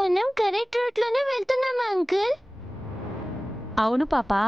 మనం correct రూట్లోనే వెళ్తున్నామా uncle? అవును పాపా,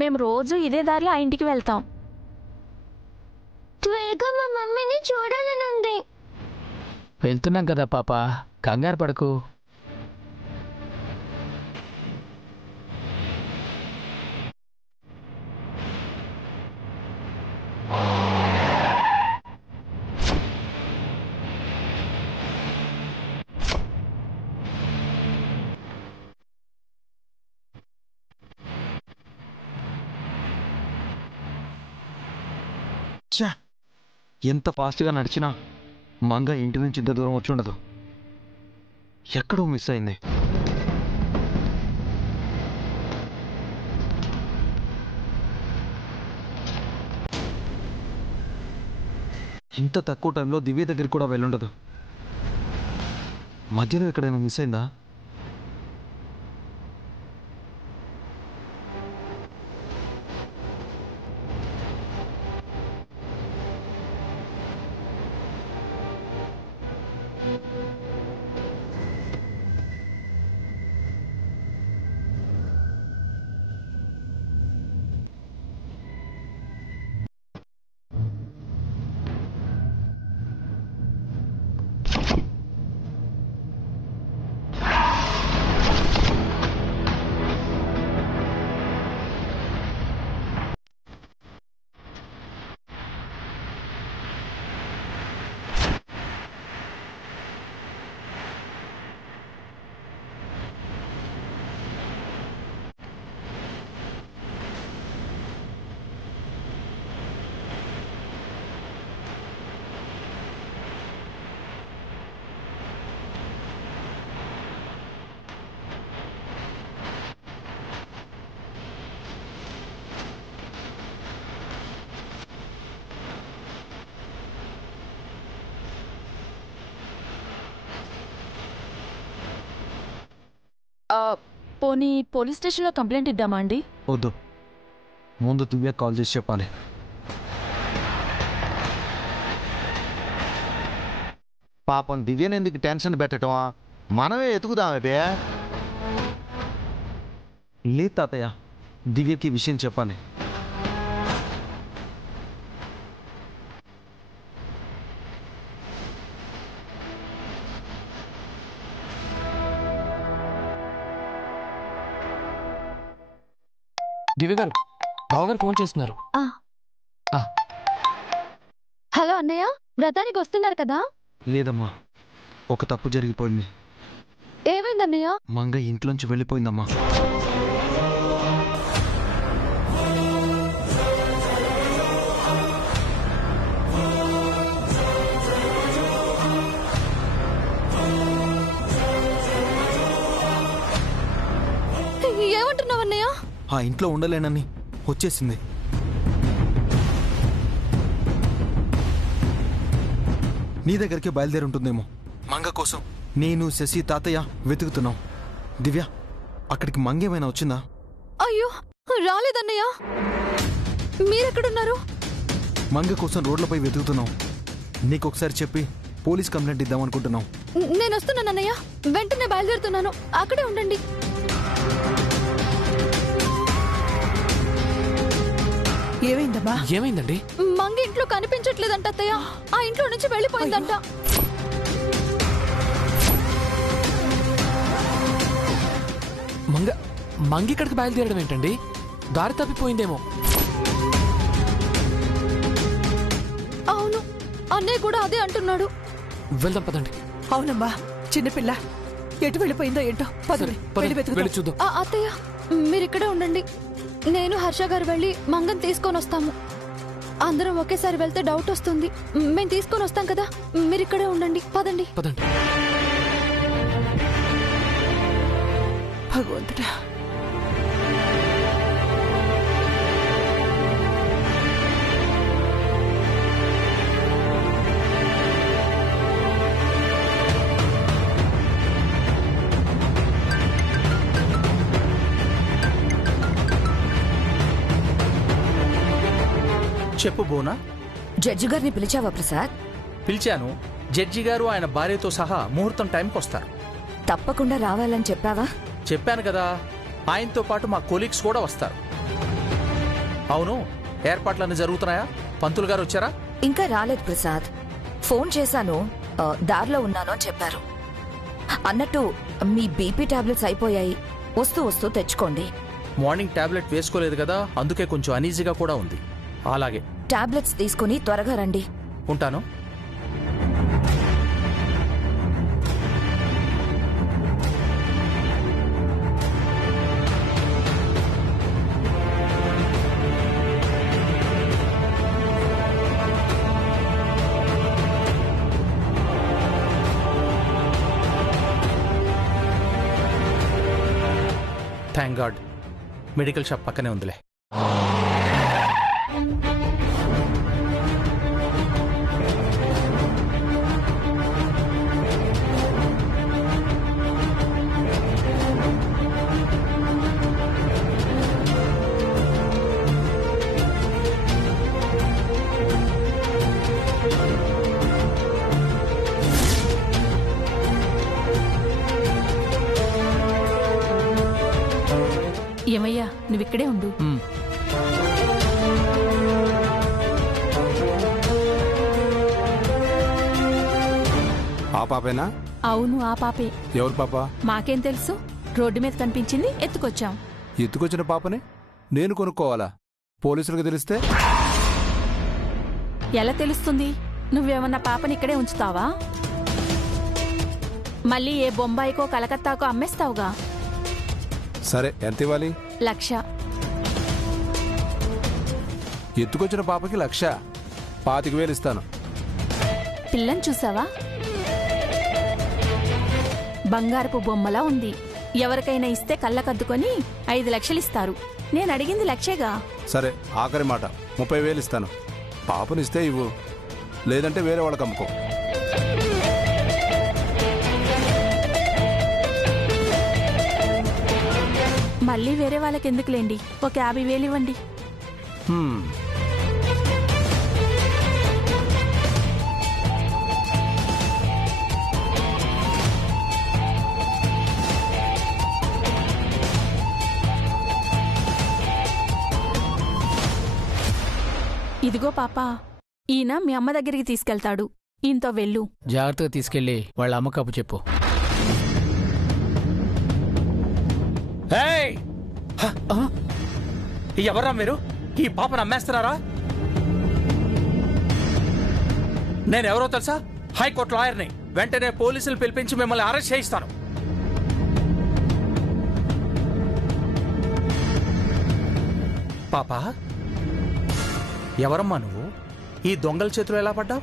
మేము రోజు ఇదే దారిలో ఆ ఇంటికి వెళ్తాం. త్వరగా మా మమ్మీని చూడాలని ఉంది. వెళ్తున్నాం కదా పాపా, కంగారు పడకు. ఎంత ఫాస్ట్గా నడిచినా మంగ ఇంటి నుంచి ఇంత దూరం వచ్చి ఉండదు. ఎక్కడో మిస్ అయింది. ఇంత తక్కువ టైంలో దివ్య దగ్గరికి కూడా వెళ్ళుండదు. మధ్యలో ఎక్కడైనా మిస్ అయిందా? పోనీ పోలీస్ స్టేషన్లో కంప్లైంట్ ఇద్దామా అండి? వద్దు, ముందు దివ్య కాల్ చేసి చెప్పాలి. పాపం దివ్యని ఎందుకు టెన్షన్ పెట్టడం, మనమే ఎతుకుదామే. లేదు తాతయ్య, దివ్యకి విషయం చెప్పాలి. దివ్య గారు, బావగారు ఫోన్ చేస్తున్నారు. హలో అన్నయ్య, వ్రతానికి వస్తున్నారు కదా? లేదమ్మా, ఒక తప్పు జరిగిపోయింది. ఏమైంది అన్నయ్య? మంగ ఇంట్లోంచి వెళ్ళిపోయిందమ్మా. ఏమంటున్నావు అన్నయ్య? ఆ ఇంట్లో ఉండలేనని వచ్చేసింది. నీ దగ్గరికి బయలుదేరి ఉంటుందేమో. మంగ కోసం నేను, శశి, తాతయ్య వెతుకుతున్నాం. దివ్య, అక్కడికి మంగ ఏమైనా వచ్చిందా? అయ్యో రాలేదన్నయ్య. మీరెక్కడున్నారు? మంగ కోసం రోడ్లపై వెతుకుతున్నాం. నీకు ఒకసారి చెప్పి పోలీస్ కంప్లైంట్ ఇద్దాం అనుకుంటున్నాం. నేను వస్తున్నాను అన్నయ్య, వెంటనే బయలుదేరుతున్నాను. అక్కడే ఉండండి. ఏమైందమ్మా? ఏమైందండి? మంగ ఇంట్లో కనిపించట్లేదంట అత్తయ్య. ఆ ఇంట్లో నుంచి వెళ్ళిపోయిందంట. మంగి ఇక్కడికి బయలుదేరడం ఏంటండి? దారి తప్పిపోయిందేమో. అవును, అన్నయ్య కూడా అదే అంటున్నాడు. వెళ్దాం పదండి. అవునమ్మా, చిన్నపిల్ల ఎటు వెళ్ళిపోయిందో ఏంటో. పదండి, వెళ్ళి చూద్దాం. అత్తయ్య మీరిక్కడే ఉండండి. నేను హర్ష గారు వెళ్ళి మంగని తీసుకొని వస్తాము. అందరం ఒకేసారి వెళ్తే డౌట్ వస్తుంది. మేము తీసుకొని వస్తాం కదా, మీరిక్కడే ఉండండి. పదండి. భగవంతుడా, చెప్పు బోనా. జడ్జి గారిని పిలిచావా ప్రసాద్? పిలిచాను. జడ్జి గారు ఆయన భార్యతో సహా ముహూర్తం టైంకి వస్తారు. తప్పకుండా రావాలని చెప్పావా? చెప్పాను కదా, ఆయనతో పాటు మా కొలీగ్స్ కూడా వస్తారు. అవును, ఏర్పాట్లన్నీ జరుగుతున్నాయా? పంతులు గారు వచ్చారా? ఇంకా రాలేదు ప్రసాద్. ఫోన్ చేశాను, దారిలో ఉన్నాను అని చెప్పారు. అన్నట్టు మీ బీపీ టాబ్లెట్స్ అయిపోయాయి, వస్తూ వస్తూ తెచ్చుకోండి. మార్నింగ్ టాబ్లెట్ వేసుకోలేదు కదా, అందుకే కొంచెం అనీజీగా కూడా ఉంది. అలాగే టాబ్లెట్స్ తీసుకుని త్వరగా రండి. ఉంటాను. థ్యాంక్ గాడ్, మెడికల్ షాప్ పక్కనే ఉందిలే. ఏమయ్యా, నువ్విక్కడే ఉండు. ఆ పాపేనా? అవును, ఆ పాపే. ఎవరు పాప? మాకేం తెలుసు, రోడ్డు మీద కనిపించింది, ఎత్తుకొచ్చాం. ఎత్తుకొచ్చిన పాపని నేను కొనుక్కోవాలా? పోలీసులకు తెలిస్తే? ఎలా తెలుస్తుంది? నువ్వేమన్నా పాపని ఇక్కడే ఉంచుతావా? మళ్ళీ ఏ బొంబాయికో కలకత్తాకో అమ్మేస్తావుగా. సరే, ఎంత ఇవ్వాలి? 1,00,000. ఎత్తుకొచ్చిన పాపకి 1,00,000? 25,000 ఇస్తాను. పిల్లని చూసావా? బంగారపు బొమ్మలా ఉంది. ఎవరికైనా ఇస్తే కళ్ళకద్దుకొని 5 లక్షలు ఇస్తారు. నేను అడిగింది 1,00,000గా. సరే, ఆఖరి మాట, 30,000 ఇస్తాను. పాపనిస్తే ఇవ్వు, లేదంటే వేరే వాళ్ళకి అమ్ముకో. మళ్ళీ వేరే వాళ్ళకి ఎందుకులేండి, ఒక 50,000 ఇవ్వండి. ఇదిగో పాపా, ఈయన మీ అమ్మ దగ్గరికి తీసుకెళ్తాడు. ఈయనతో వెళ్ళు. జాగ్రత్తగా తీసుకెళ్ళి వాళ్ళ అమ్మకప్పు చెప్పు. ఎవరా మీరు? ఈ పాపను అమ్మేస్తున్నారా? నేనెవరో తెలుసా? హైకోర్టు లాయర్ని. వెంటనే పోలీసులు పిలిపించి మిమ్మల్ని అరెస్ట్ చేయిస్తాను. పాపా, ఎవరమ్మా నువ్వు? ఈ దొంగల చేతిలో ఎలా పడ్డావు?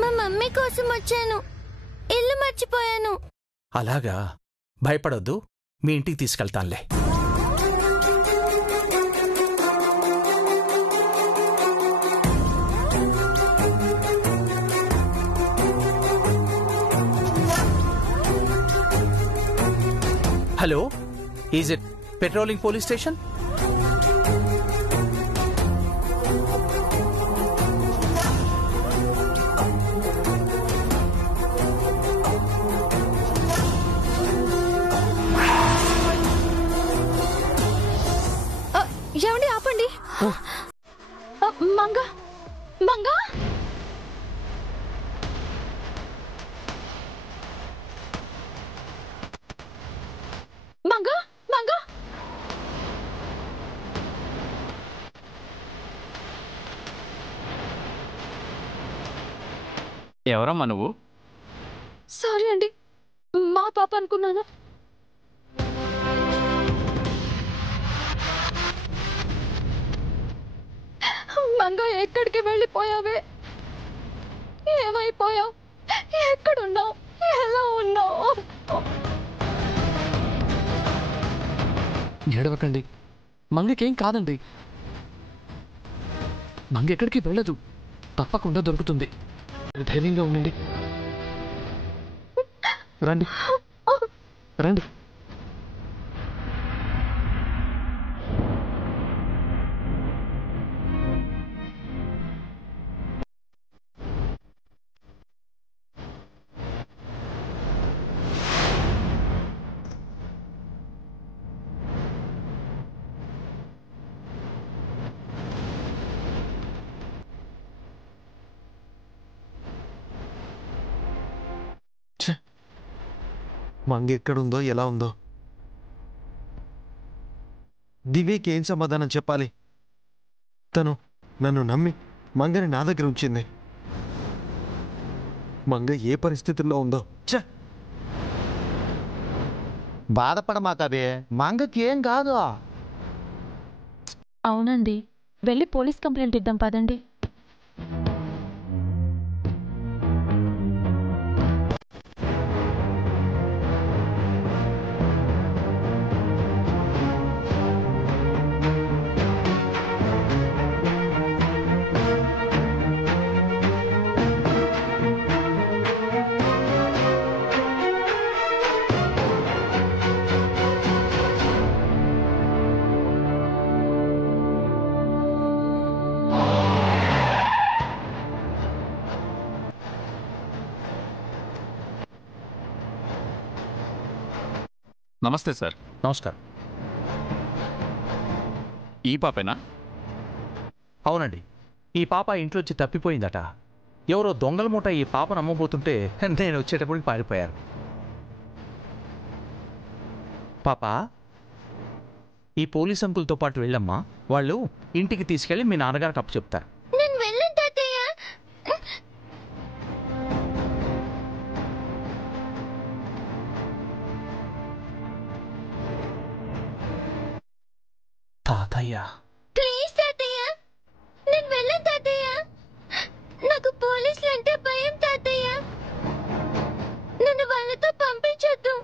మా మమ్మీ కోసం వచ్చాను, ఇల్లు మర్చిపోయాను. అలాగా, భయపడొద్దు, మీ ఇంటికి తీసుకెళ్తానులే. Hello, is it patrolling police station? ఏమండి, ఆపండి. మంగ మంగ మంగ మంగ ఎవరమ్మా నువ్వు? సారీ అండి, మా పాప అనుకున్నాను. మంగ, ఎక్కడికి వెళ్ళిపోయావే? ఏమైపోయావు? ఎక్కడున్నావు? ఎలా ఉన్నావు? ఏడవకండి, మంగకేం కాదండి. మంగ ఎక్కడికి వెళ్ళదు, తప్పకుండా దొరుకుతుంది. ధైర్యంగా ఉండండి. రండి రండి. మంగ ఎక్కడుందో ఎలా ఉందో. దివ్యకి ఏం సమాధానం చెప్పాలి? తను నన్ను నమ్మి మంగని నా దగ్గర ఉంచింది. మంగ ఏ పరిస్థితుల్లో ఉందో. బాధపడమాకబే, మంగకి ఏం కాదు. అవునండి, వెళ్ళి పోలీస్ కంప్లైంట్ ఇద్దాం పదండి. నమస్తే సార్. నమస్కారం. ఈ పాపేనా? అవునండి, ఈ పాప ఇంట్లోంచి తప్పిపోయిందట. ఎవరో దొంగల మూట ఈ పాపను అమ్మబోతుంటే నేను వచ్చేటప్పటికి పారిపోయారు. పాప, ఈ పోలీస్ అంకుల్తో పాటు వెళ్ళమ్మా. వాళ్ళు ఇంటికి తీసుకెళ్ళి మీ నాన్నగారికి అప్పు చెప్తారు. తాతయ్య, ప్లీజ్ తాతయ్య, నేను వెళ్ళను తాతయ్య. నాకు పోలీసులు అంటే భయం తాతయ్య. నన్ను వాళ్ళతో పంపించొద్దు.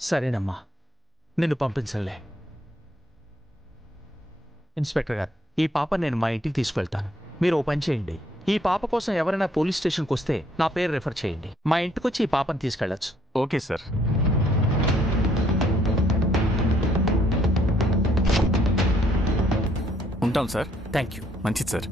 సరేనమ్మా, నిన్ను పంపించలే. ఇన్స్పెక్టర్ గారు, ఈ పాప నేను మా ఇంటికి తీసుకువెళ్తాను. మీరు ఓ పని చేయండి, ఈ పాప కోసం ఎవరైనా పోలీస్ స్టేషన్కి వస్తే నా పేరు రెఫర్ చేయండి. మా ఇంటికి వచ్చి ఈ పాపను తీసుకెళ్ళచ్చు. Okay sir. ఉంటాం సార్. Thank you. మంచిది సార్.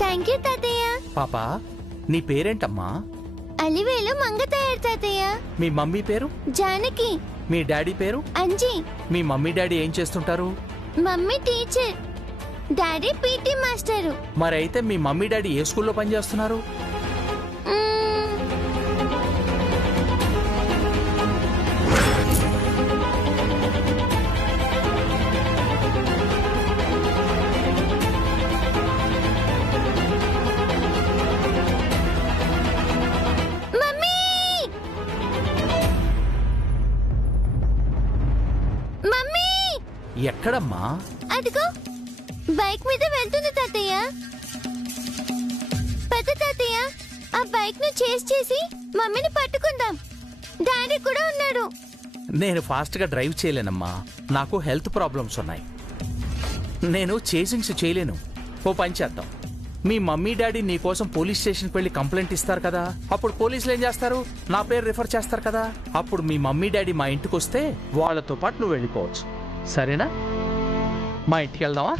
థ్యాంక్ యూ తాతయ్య. పాప, నీ పేరేంటమ్మా? అలివేలు మంగ తయారు తాతయ్య. మీ మమ్మీ పేరు? జానకి. మీ డాడీ పేరు? అంజీ. మీ మమ్మీ డాడీ ఏం చేస్తుంటారు? Mummy teacher, daddy PT master. మరైతే మీ మమ్మీ డాడీ ఏ స్కూల్లో పనిచేస్తున్నారు? ఎక్కడమ్మా? అదిగో బైక్ మీద వెళ్తుంది తాతయ్య. పద తాతయ్య, ఆ బైక్ ను చేస్ చేసి మమ్మీని పట్టుకుందాం. డాడీ కూడా ఉన్నాడు. నేను ఫాస్ట్గా డ్రైవ్ చేయలేనమ్మా, నాకు హెల్త్ ప్రాబ్లమ్స్ ఉన్నాయి. నేను చేసింగ్స్ చేయలేను. ఓ పని చేద్దాం, మీ మమ్మీ డాడీ నీ కోసం పోలీస్ స్టేషన్కి వెళ్ళి కంప్లైంట్ ఇస్తారు కదా, అప్పుడు పోలీసులు ఏం చేస్తారు? నా పేరు రిఫర్ చేస్తారు కదా. అప్పుడు మీ మమ్మీ డాడీ మా ఇంటికి వస్తే వాళ్ళతో పాటు నువ్వు వెళ్ళిపోవచ్చు. సరేనా? మా ఇంటికి వెళ్దామా?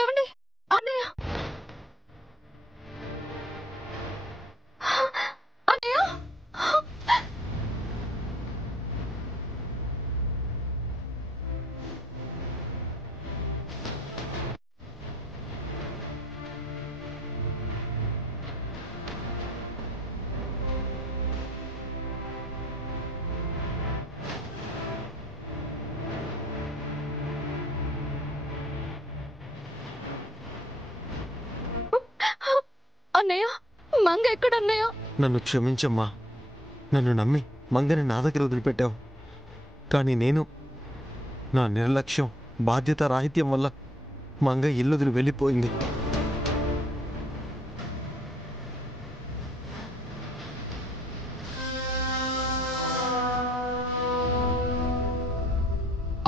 ఏమండి? అన్నయ్య, అన్నయ్య, అన్నయ్య మంగ ఎక్కడన్నయ్య? నన్ను క్షమించమ్మా. నన్ను నమ్మి మంగని నా దగ్గర వదిలిపెట్టావు. కానీ నేను నా నిర్లక్ష్యం, బాధ్యత రాహిత్యం వల్ల మంగ ఇల్లు వదిలి వెళ్ళిపోయింది.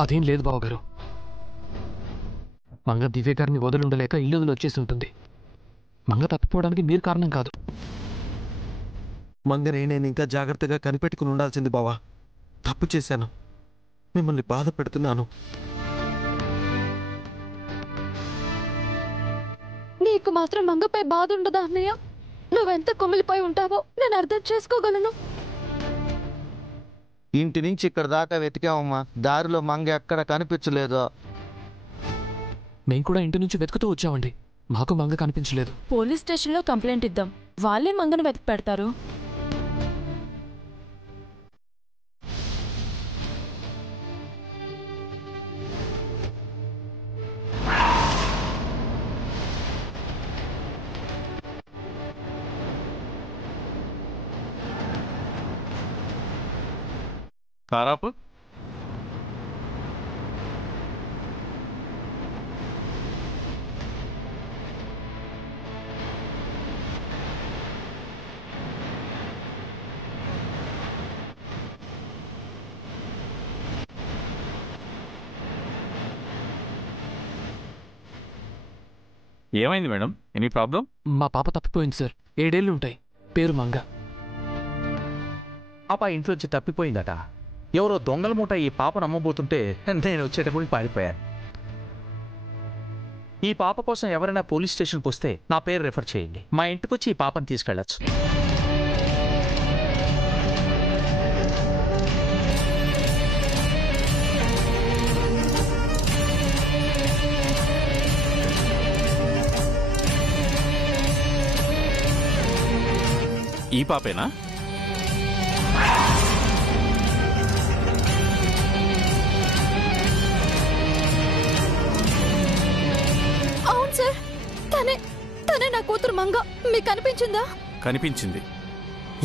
అదేం లేదు బావగారు. మంగ దివ్య గారిని వదులుండలేక ఇల్లు వదిలి వచ్చేసి ఉంటుంది. మంగ తప్పిపోవడానికి మీరు కారణం కాదు. మంగని నేను ఇంకా జాగ్రత్తగా కనిపెట్టుకుని ఉండాల్సింది బావా. తప్పు చేశాను. మిమ్మల్ని బాధ పెడుతున్నాను. నీకు మాత్రం మంగపై బాధ ఉండదా అన్నయ్య? నువ్వెంత కుమిలిపోయి ఉంటావో నేను అర్థం చేసుకోగలను. ఇంటి నుంచి ఇక్కడ దాకా వెతికామమ్మా. దారిలో మంగ ఎక్కడ కనిపించలేదు. మేము కూడా ఇంటి నుంచి వెతుకుతూ వచ్చామండి. మాకు మంగ కనిపించలేదు. పోలీస్ స్టేషన్లో కంప్లైంట్ ఇద్దాం, వాళ్ళే మంగను వెతికి పెడతారు. కారాపు ఏమైంది మేడం? Any problem? మా పాప తప్పిపోయింది సార్. 7 ఏళ్ళు ఉంటాయి. పేరు మంగ. పాప ఇంట్లోంచి తప్పిపోయిందట. ఎవరో దొంగల మూట ఈ పాపను అమ్మబోతుంటే నేను వచ్చేటప్పుడు పారిపోయాను. ఈ పాప కోసం ఎవరైనా పోలీస్ స్టేషన్కి వస్తే నా పేరు రెఫర్ చేయండి. మా ఇంటికి వచ్చి ఈ పాపను తీసుకెళ్ళచ్చు. ఈ పాపేనా? అవును సార్, తనే నా కూతురు మంగ. మీకు కనిపించిందా? కనిపించింది.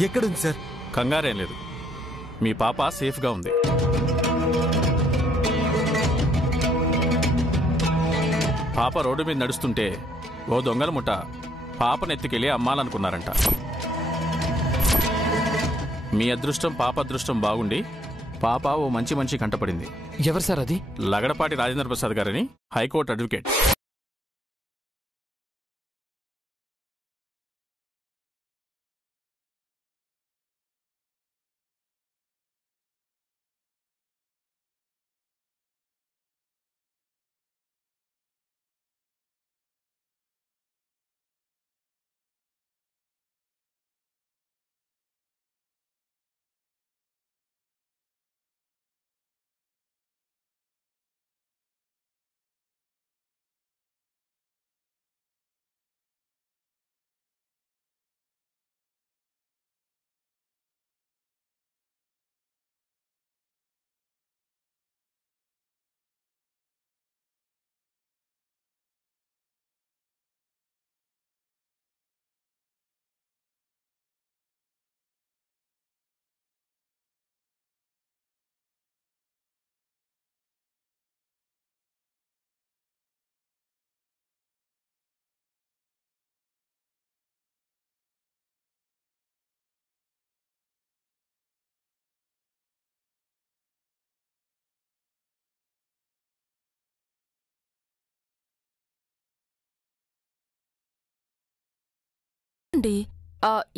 ఎక్కడుంది సార్? కంగారేం లేదు, మీ పాప సేఫ్గా ఉంది. పాప రోడ్డు మీద నడుస్తుంటే ఓ దొంగల ముఠ పాపను ఎత్తుకెళ్ళి అమ్మాలనుకున్నారంట. మీ అదృష్టం పాప అదృష్టం బాగుండి పాప ఓ మంచి మనిషి కంటపడింది. ఎవరు సార్ అది? లగడపాటి రాజేంద్ర ప్రసాద్ గారని హైకోర్టు అడ్వకేట్.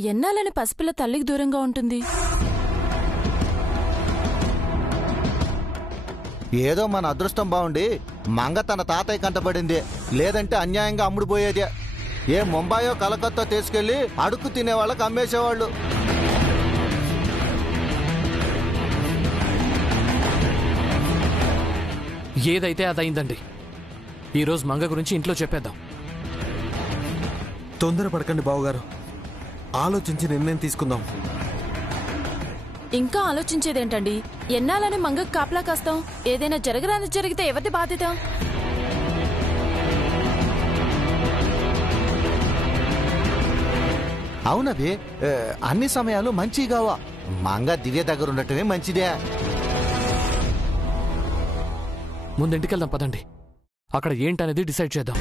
ఎన్నాలని పసిపిల్ల తల్లికి దూరంగా ఉంటుంది? ఏదో మన అదృష్టం బాగుండి మంగ తన తాతయ్య కంటపడింది. లేదంటే అన్యాయంగా అమ్ముడుపోయేదే. ఏ ముంబాయో కలకత్తా తీసుకెళ్లి అడుక్కు తినే వాళ్ళకి అమ్మేసేవాళ్ళు. ఏదైతే అదైందండి. ఈరోజు మంగ గురించి ఇంట్లో చెప్పేద్దాం. తొందరపడకండి బావగారు. ఆలోచించి నిర్ణయం తీసుకుందాం. ఇంకా ఆలోచించేదేంటండి? ఎన్నాలని మంగకు కాపలా కాస్తాం? ఏదైనా జరగరాని జరిగితే ఎవరిది బాధ్యత? అవునవి అన్ని సమయాలు మంచి కావా మంగ దివ్య దగ్గర ఉండటమే మంచిదే. ముందు ఇంటికెళ్దాం పదండి, అక్కడ ఏంటనేది డిసైడ్ చేద్దాం.